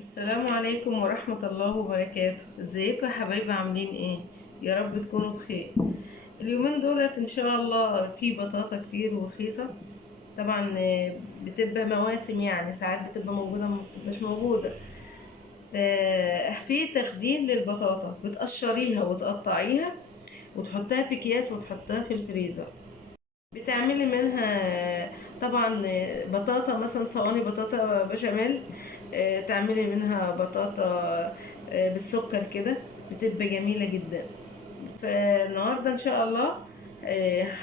السلام عليكم ورحمة الله وبركاته. ازيكم يا حبايبي؟ عاملين ايه؟ يا رب تكونوا بخير. اليومين دولت ان شاء الله في بطاطا كتير ورخيصة. طبعا بتبقى مواسم، يعني ساعات بتبقى موجودة ما بتبقاش موجودة. ففي تخزين للبطاطا، بتقشريها وتقطعيها وتحطها في اكياس وتحطها في الفريزر. بتعملي منها طبعا بطاطا، مثلا صواني بطاطا بشاميل. تعملي منها بطاطا بالسكر كده، بتبقى جميلة جدا. فالنهاردة ان شاء الله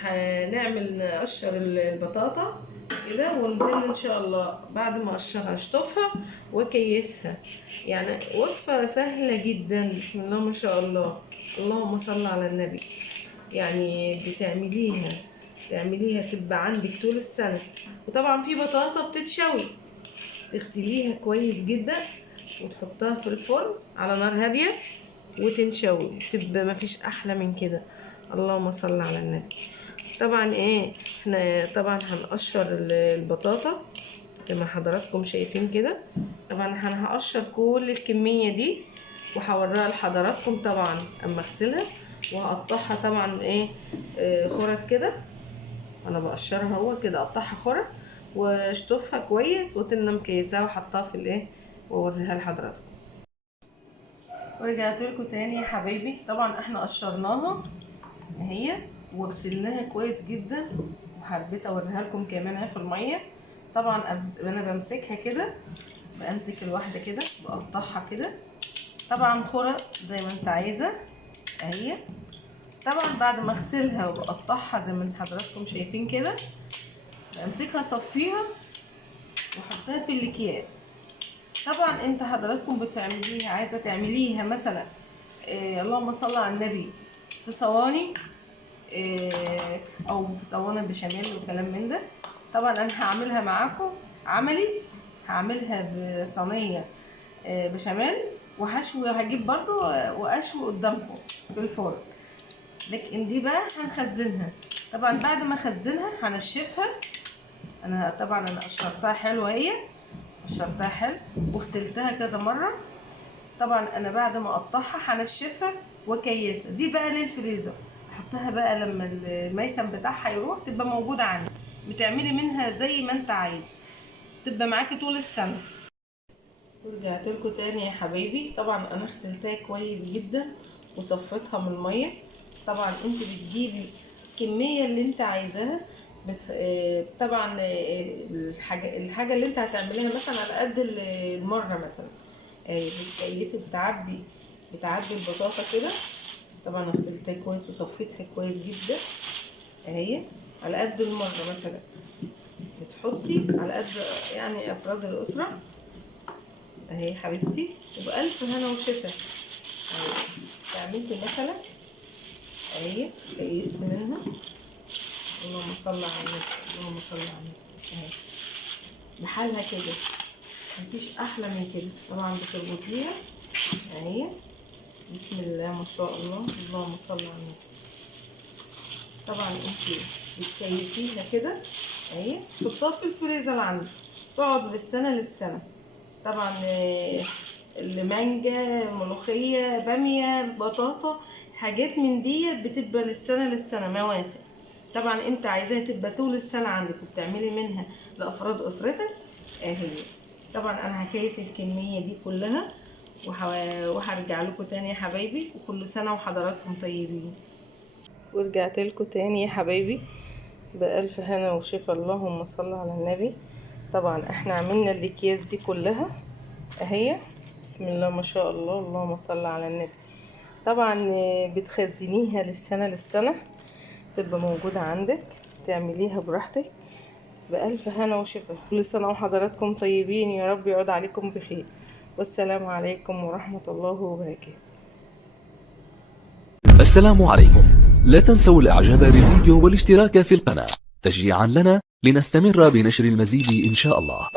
هنعمل نقشر البطاطا كده، ونبل ان شاء الله بعد ما اقشرها اشطفها واكيسها. يعني وصفة سهلة جدا، بسم الله ما شاء الله، اللهم صل على النبي. يعني تعمليها تبقى عندك طول السنة. وطبعا في بطاطا بتتشوي، تغسليها كويس جدا وتحطها في الفرن على نار هادية وتنشوي، تبقى مفيش احلى من كده. اللهم صل على النبي. طبعا احنا طبعا هنقشر البطاطا زي ما حضراتكم شايفين كده. طبعا انا هقشر كل الكمية دي وهوريها لحضراتكم طبعا اما اغسلها، وهقطعها طبعا خرط كده. انا بقشرها هو كده، اقطعها خرط واشطفها كويس وتنم مكيساها وحطها في واوريها لحضراتكم. ورجعت لكم تاني يا حبايبي. طبعا احنا قشرناها اهي وغسلناها كويس جدا، وحبيت اوريها لكم كمان في الميه. طبعا انا بمسكها كده، بمسك الواحده كده بقطعها كده، طبعا خرط زي ما انت عايزه اهي. طبعا بعد ما اغسلها وبقطعها زي ما انت حضراتكم شايفين كده، بمسكها اصفيها واحطها في الاكياس. طبعا انت حضراتكم بتعمليها، عايزه تعمليها مثلا اللهم صل على النبي في صواني او في صواني بشاميل وكلام من ده. طبعا انا هعملها معاكم عملي، هعملها بصينيه بشاميل وهشوي، هجيب برضو واشوي قدامكم في الفرن. لكن دي بقى هنخزنها. طبعا بعد ما اخزنها هنشفها. انا قشرتها حلوه، هي قشرتها حلو وغسلتها كذا مره. طبعا انا بعد ما اقطعها هنشفها واكيسها. دي بقى للفريزر، احطها بقى لما الميسم بتاعها يروح تبقى موجوده عندي. بتعملي منها زي ما انت عايز، تبقى معاكي طول السنه. ورجعت لكم تاني يا حبايبي. طبعا انا غسلتها كويس جدا وصفيتها من الميه. طبعا انت بتجيبي الكميه اللي انت عايزاها. طبعا الحاجه اللي انت هتعمليها مثلا على قد المره مثلا. بتكيسي بتعبي البطاطا كده. طبعا غسلتها كويس وصفيتها كويس جدا اهي. على قد المره مثلا بتحطي على قد يعني افراد الاسره اهي حبيبتي، وبألف هنا وشفا اهي. عملت مثلا اهي كيست منها، اللهم صل على النبي، اللهم صل على النبي اهي بحالها كده، مفيش احلى من كده. طبعا بتربطيها اهي، بسم الله ما شاء الله، اللهم صل على النبي. طبعا انت بتكيسيها كده اهي، تحطها في الفريزر عندك تقعد للسنه. طبعا المانجا، ملوخيه، باميه، بطاطا، حاجات من ديت بتبقى للسنه مواسم. طبعا انت عايزاها تبقى طول السنه عندك وبتعملي منها لافراد اسرتك اهي. طبعا انا هكيس الكميه دي كلها وهرجع لكم تاني يا حبايبي، وكل سنه وحضراتكم طيبين. ورجعت لكم تاني يا حبايبي بألف هنا وشفا، اللهم صل على النبي. طبعا احنا عملنا الاكياس دي كلها اهي، بسم الله ما شاء الله، اللهم صل على النبي. طبعا بتخزنيها للسنة تبقى موجودة عندك، تعمليها براحتك بألف هنا وشفا. كل سنة وحضراتكم طيبين، يا رب يعود عليكم بخير، والسلام عليكم ورحمة الله وبركاته. السلام عليكم. لا تنسوا الاعجاب بالفيديو والاشتراك في القناة تشجيعا لنا لنستمر بنشر المزيد إن شاء الله.